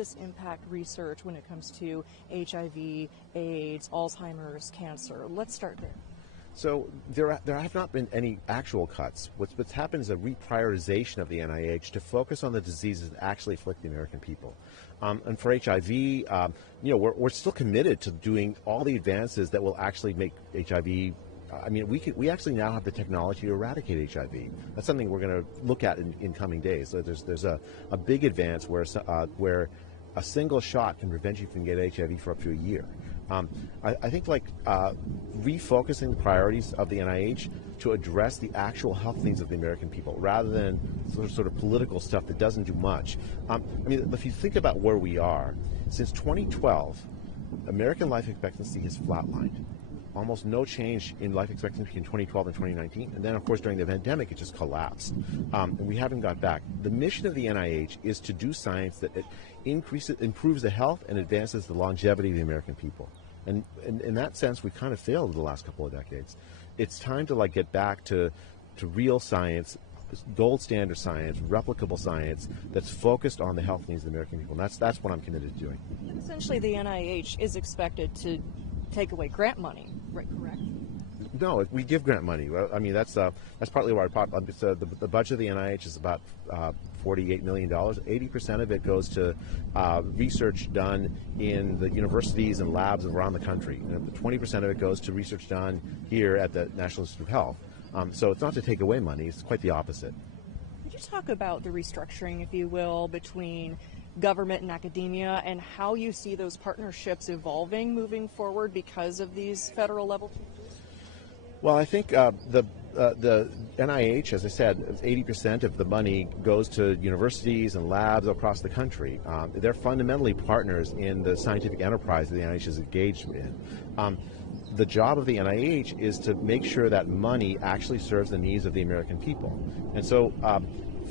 this impact research when it comes to HIV, AIDS, Alzheimer's, cancer? Let's start there. So there have not been any actual cuts. What's happened is a reprioritization of the NIH to focus on the diseases that actually afflict the American people. And for HIV, we're still committed to doing all the advances that will actually make HIV. We actually now have the technology to eradicate HIV. That's something we're going to look at in coming days. So there's a big advance where a single shot can prevent you from getting HIV for up to a year. I think refocusing the priorities of the NIH to address the actual health needs of the American people rather than sort of political stuff that doesn't do much. If you think about where we are, since 2012, American life expectancy has flatlined. Almost no change in life expectancy between 2012 and 2019. And then, of course, during the pandemic, it just collapsed. And we haven't got back. The mission of the NIH is to do science that improves the health and advances the longevity of the American people. And in that sense, we kind of failed in the last couple of decades. It's time to get back to real science, gold standard science, replicable science that's focused on the health needs of the American people. And that's what I'm committed to doing. And essentially, the NIH is expected to take away grant money, right? Correct? No, we give grant money. That's partly why the budget of the NIH is about $48 million. 80% of it goes to research done in the universities and labs around the country. And 20% of it goes to research done here at the National Institute of Health. So it's not to take away money, it's quite the opposite. Could you talk about the restructuring, if you will, between government and academia and how you see those partnerships evolving moving forward because of these federal level changes? Well, I think the NIH, as I said, 80% of the money goes to universities and labs across the country. They're fundamentally partners in the scientific enterprise that the NIH is engaged in. The job of the NIH is to make sure that money actually serves the needs of the American people. And so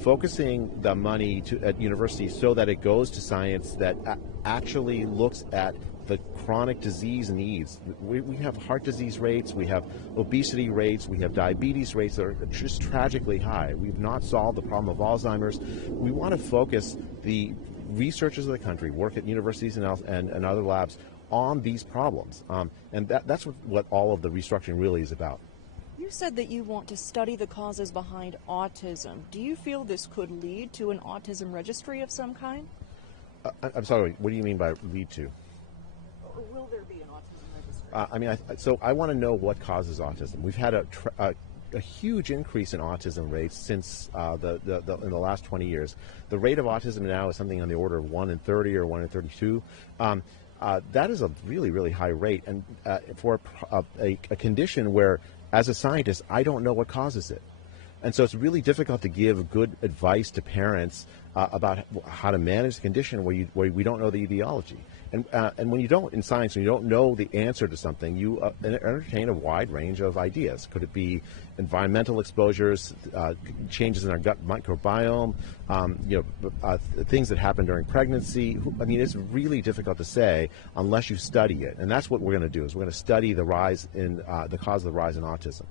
focusing the money at universities so that it goes to science that actually looks at the chronic disease needs. We have heart disease rates, we have obesity rates, we have diabetes rates that are just tragically high. We've not solved the problem of Alzheimer's. We want to focus the researchers of the country, work at universities and other labs on these problems. And that's what all of the restructuring really is about. You said that you want to study the causes behind autism. Do you feel this could lead to an autism registry of some kind? I'm sorry, what do you mean by lead to? Or will there be an autism registry? So I want to know what causes autism. We've had a huge increase in autism rates since in the last 20 years. The rate of autism now is something on the order of 1 in 30 or 1 in 32. That is a really, really high rate, and for a condition where, as a scientist, I don't know what causes it. And so it's really difficult to give good advice to parents about how to manage the condition where we don't know the etiology. And when you don't, in science, when you don't know the answer to something, you entertain a wide range of ideas. Could it be environmental exposures, changes in our gut microbiome, things that happen during pregnancy? It's really difficult to say unless you study it. And that's what we're going to do, is we're going to study the rise in the cause of the rise in autism.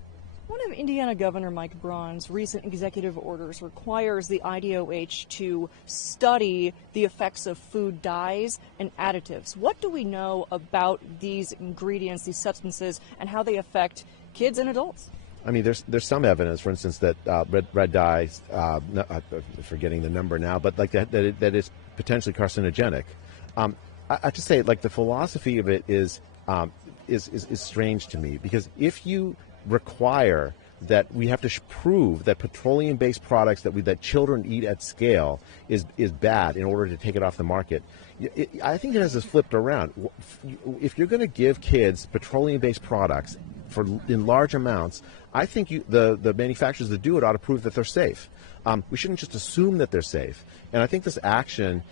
One of Indiana Governor Mike Braun's recent executive orders requires the IDOH to study the effects of food dyes and additives. What do we know about these ingredients, these substances, and how they affect kids and adults? There's some evidence, for instance, that red dyes, I'm forgetting the number now, but that is potentially carcinogenic. I have to say, the philosophy of it is strange to me, because if you require that we have to prove that petroleum-based products that children eat at scale is bad in order to take it off the market, I think it has this flipped around. If you're going to give kids petroleum-based products in large amounts, I think the manufacturers that do it ought to prove that they're safe. We shouldn't just assume that they're safe. And I think this action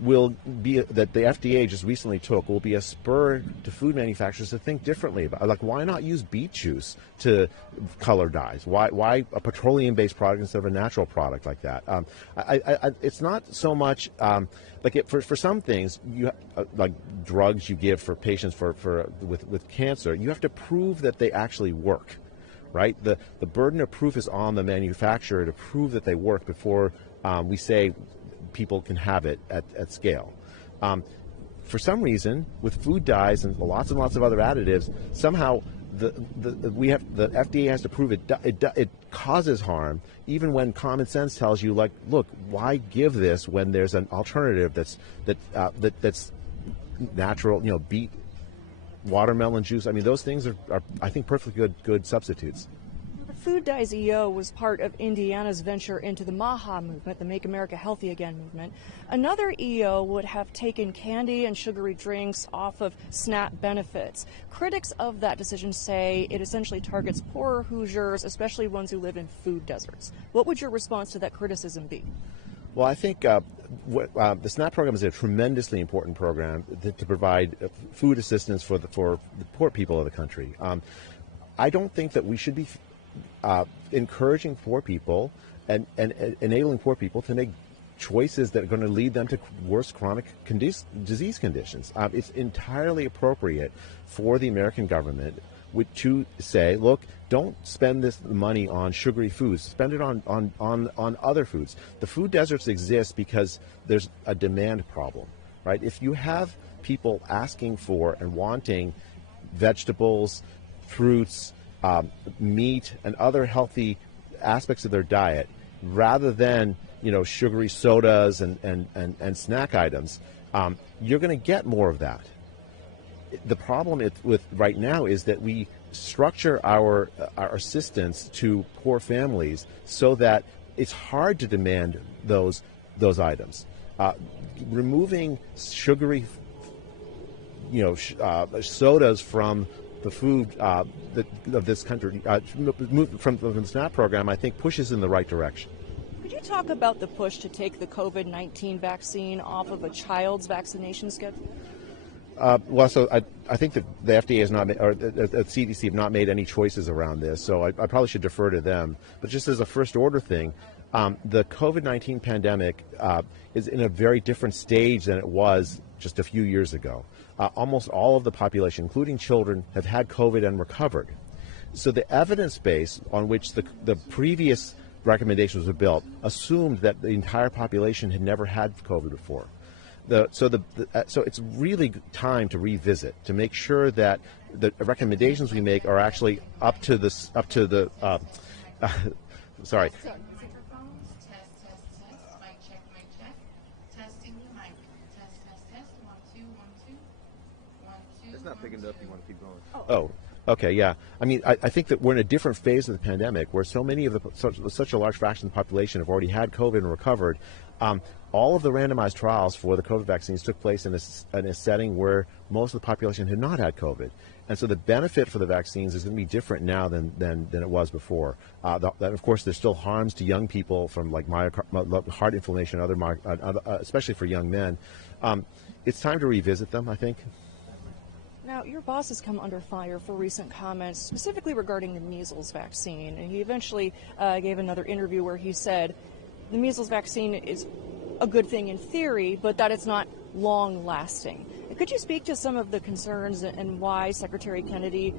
will be, that the FDA just recently took, will be a spur to food manufacturers to think differently about, why not use beet juice to color dyes? Why a petroleum-based product instead of a natural product like that? It's not so much for some things, like drugs you give for patients with cancer, you have to prove that they actually work. Right? The burden of proof is on the manufacturer to prove that they work before we say people can have it at scale. For some reason, with food dyes and lots of other additives, somehow the FDA has to prove it causes harm, even when common sense tells you, like, look, why give this when there's an alternative that's natural, beet, watermelon juice. I mean, those things are I think, perfectly good substitutes. The Food Dyes EO was part of Indiana's venture into the MAHA movement, the Make America Healthy Again movement. Another EO would have taken candy and sugary drinks off of SNAP benefits. Critics of that decision say it essentially targets poorer Hoosiers, especially ones who live in food deserts. What would your response to that criticism be? Well, I think the SNAP program is a tremendously important program to provide food assistance for the poor people of the country. I don't think that we should be encouraging poor people and enabling poor people to make choices that are going to lead them to worse chronic disease conditions. It's entirely appropriate for the American government to say, look, don't spend this money on sugary foods. Spend it on other foods. The food deserts exist because there's a demand problem, right? If you have people asking for and wanting vegetables, fruits, meat, and other healthy aspects of their diet, rather than sugary sodas and snack items, you're going to get more of that. The problem with right now is that we structure our assistance to poor families so that it's hard to demand those items. Removing sugary, sodas from the food of this country, from the SNAP program, I think pushes in the right direction. Could you talk about the push to take the COVID-19 vaccine off of a child's vaccination schedule? So I think that the FDA has not, or the CDC have not made any choices around this, so I probably should defer to them. But just as a first order thing, the COVID-19 pandemic is in a very different stage than it was just a few years ago. Almost all of the population, including children, have had COVID and recovered. So the evidence base on which the previous recommendations were built assumed that the entire population had never had COVID before. So it's really time to revisit, to make sure that the recommendations we make are actually up to the sorry. Microphones, test, mic check, testing the mic, test, 1 2 1 2 1 2. It's not picking it up. You want to keep going? Oh, okay, yeah. I mean, I think that we're in a different phase of the pandemic where so many of such a large fraction of the population have already had COVID and recovered. All of the randomized trials for the COVID vaccines took place in a setting where most of the population had not had COVID. And so the benefit for the vaccines is going to be different now than it was before. Of course, there's still harms to young people from like heart inflammation, especially for young men. It's time to revisit them, I think. Now, your boss has come under fire for recent comments, specifically regarding the measles vaccine. And he eventually gave another interview where he said the measles vaccine is a good thing in theory, but that it's not long-lasting. Could you speak to some of the concerns and why Secretary Kennedy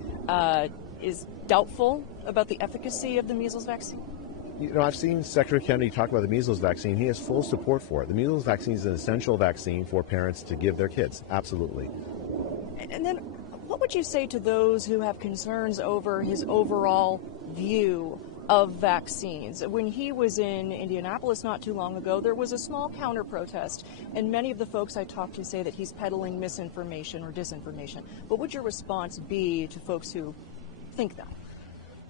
is doubtful about the efficacy of the measles vaccine? I've seen Secretary Kennedy talk about the measles vaccine. He has full support for it. The measles vaccine is an essential vaccine for parents to give their kids. Absolutely. And then what would you say to those who have concerns over his overall view of vaccines? When he was in Indianapolis not too long ago, there was a small counter-protest, and many of the folks I talked to say that he's peddling misinformation or disinformation. What would your response be to folks who think that?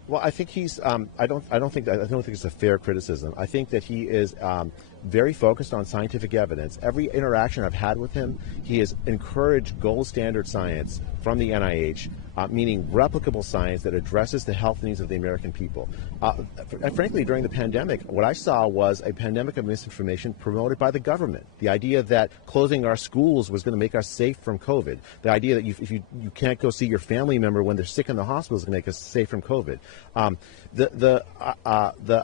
Well, I think he's. I don't think it's a fair criticism. I think that he is very focused on scientific evidence. Every interaction I've had with him, he has encouraged gold standard science from the NIH, meaning replicable science that addresses the health needs of the American people. Frankly, during the pandemic, what I saw was a pandemic of misinformation promoted by the government. The idea that closing our schools was going to make us safe from COVID. The idea that if you can't go see your family member when they're sick in the hospital is going to make us safe from COVID. The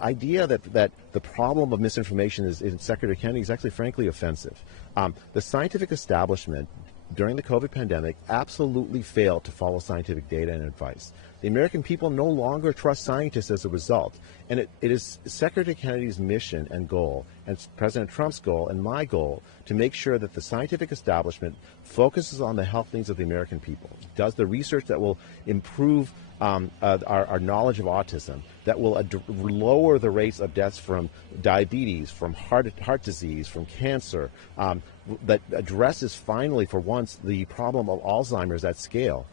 idea that the problem of misinformation is in Secretary Kennedy is actually frankly offensive. The scientific establishment during the COVID pandemic absolutely failed to follow scientific data and advice. The American people no longer trust scientists as a result. And it is Secretary Kennedy's mission and goal, and President Trump's goal and my goal, to make sure that the scientific establishment focuses on the health needs of the American people, does the research that will improve our knowledge of autism, that will lower the rates of deaths from diabetes, from heart disease, from cancer, that addresses finally for once the problem of Alzheimer's at scale.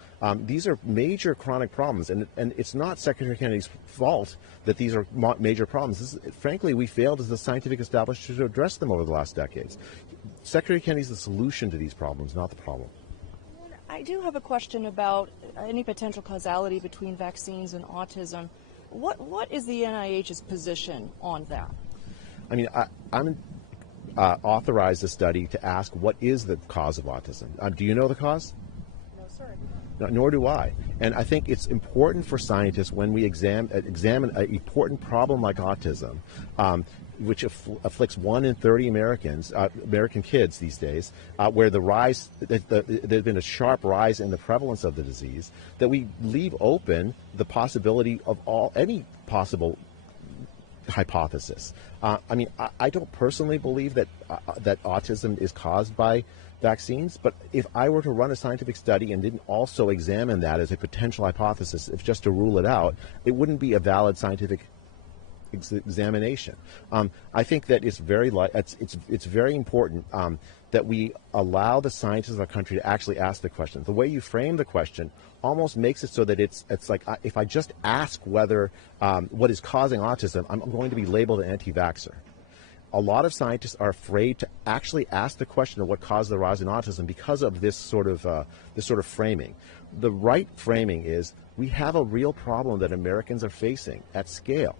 These are major chronic problems, and it's not Secretary Kennedy's fault that these are major problems. Frankly, we failed as the scientific establishment to address them over the last decades. Secretary Kennedy's the solution to these problems, not the problem. I do have a question about any potential causality between vaccines and autism. What is the NIH's position on that? I mean, I'm authorized a study to ask what is the cause of autism. Do you know the cause? No, sir. No, nor do I. And I think it's important for scientists when we examine an important problem like autism, which afflicts 1 in 30 American kids these days, where there's been a sharp rise in the prevalence of the disease, that we leave open the possibility of any possible hypothesis. I mean, I don't personally believe that autism is caused by vaccines, but if I were to run a scientific study and didn't also examine that as a potential hypothesis, if just to rule it out, it wouldn't be a valid scientific examination. I think that it's very important that we allow the scientists of our country to actually ask the question. The way you frame the question almost makes it so that it's like if I just ask whether what is causing autism, I'm going to be labeled an anti-vaxxer. A lot of scientists are afraid to actually ask the question of what caused the rise in autism because of this sort of framing. The right framing is we have a real problem that Americans are facing at scale.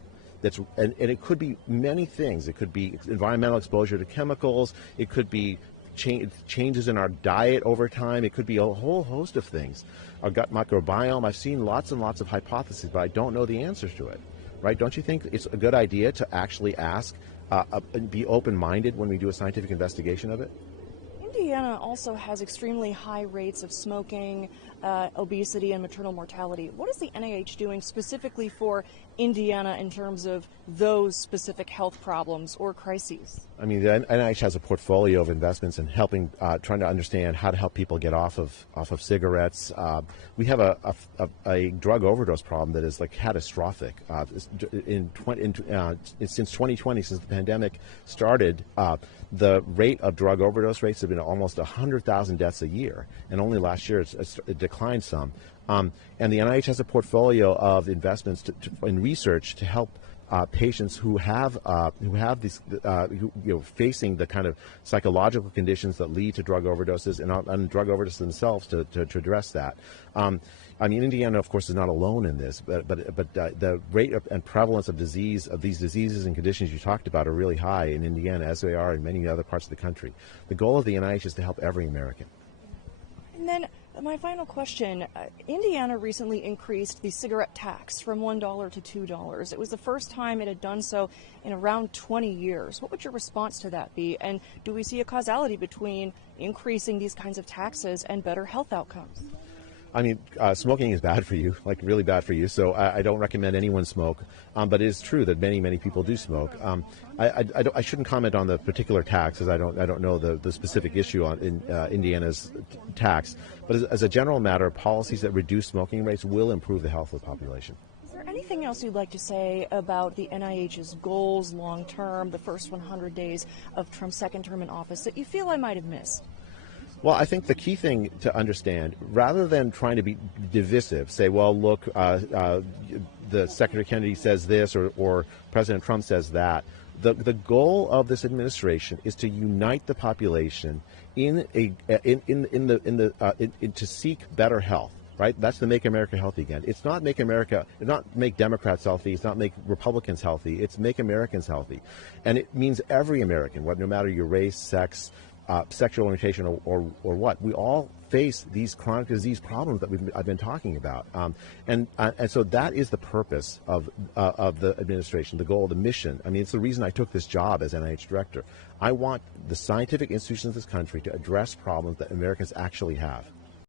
And it could be many things. It could be environmental exposure to chemicals. It could be changes in our diet over time. It could be a whole host of things. Our gut microbiome. I've seen lots and lots of hypotheses, but I don't know the answers to it. Right? Don't you think it's a good idea to actually ask and be open-minded when we do a scientific investigation of it? Indiana also has extremely high rates of smoking, obesity, and maternal mortality. What is the NIH doing specifically for Indiana in terms of those specific health problems or crises? I mean, the NIH has a portfolio of investments in helping, trying to understand how to help people get off of cigarettes. We have a drug overdose problem that is like catastrophic. Since 2020, since the pandemic started, the rate of drug overdose rates have been almost 100,000 deaths a year, and only last year it declined some. And the NIH has a portfolio of investments in research to help patients who have these, facing the kind of psychological conditions that lead to drug overdoses and drug overdoses themselves to address that. I mean, Indiana, of course, is not alone in this, but the rate and prevalence of these diseases and conditions you talked about are really high in Indiana, as they are in many other parts of the country. The goal of the NIH is to help every American. And then my final question, Indiana recently increased the cigarette tax from $1 to $2. It was the first time it had done so in around 20 years. What would your response to that be? And do we see a causality between increasing these kinds of taxes and better health outcomes? I mean, smoking is bad for you, like really bad for you. So I don't recommend anyone smoke. But it is true that many people do smoke. I shouldn't comment on the particular tax, as I don't know the specific issue in Indiana's tax. But as a general matter, policies that reduce smoking rates will improve the health of the population. Is there anything else you'd like to say about the NIH's goals long term, the first 100 days of Trump's second term in office, that you feel I might have missed? Well, I think the key thing to understand, rather than trying to be divisive, say, well, look, the Secretary Kennedy says this or President Trump says that, the goal of this administration is to unite the population to seek better health. Right? That's to make America healthy again. It's not make Democrats healthy. It's not make Republicans healthy. It's make Americans healthy. And it means every American, no matter your race, sex, sexual orientation, or what. We all face these chronic disease problems that I've been talking about. And so that is the purpose of the administration, the goal, the mission. I mean, it's the reason I took this job as NIH director. I want the scientific institutions of this country to address problems that Americans actually have.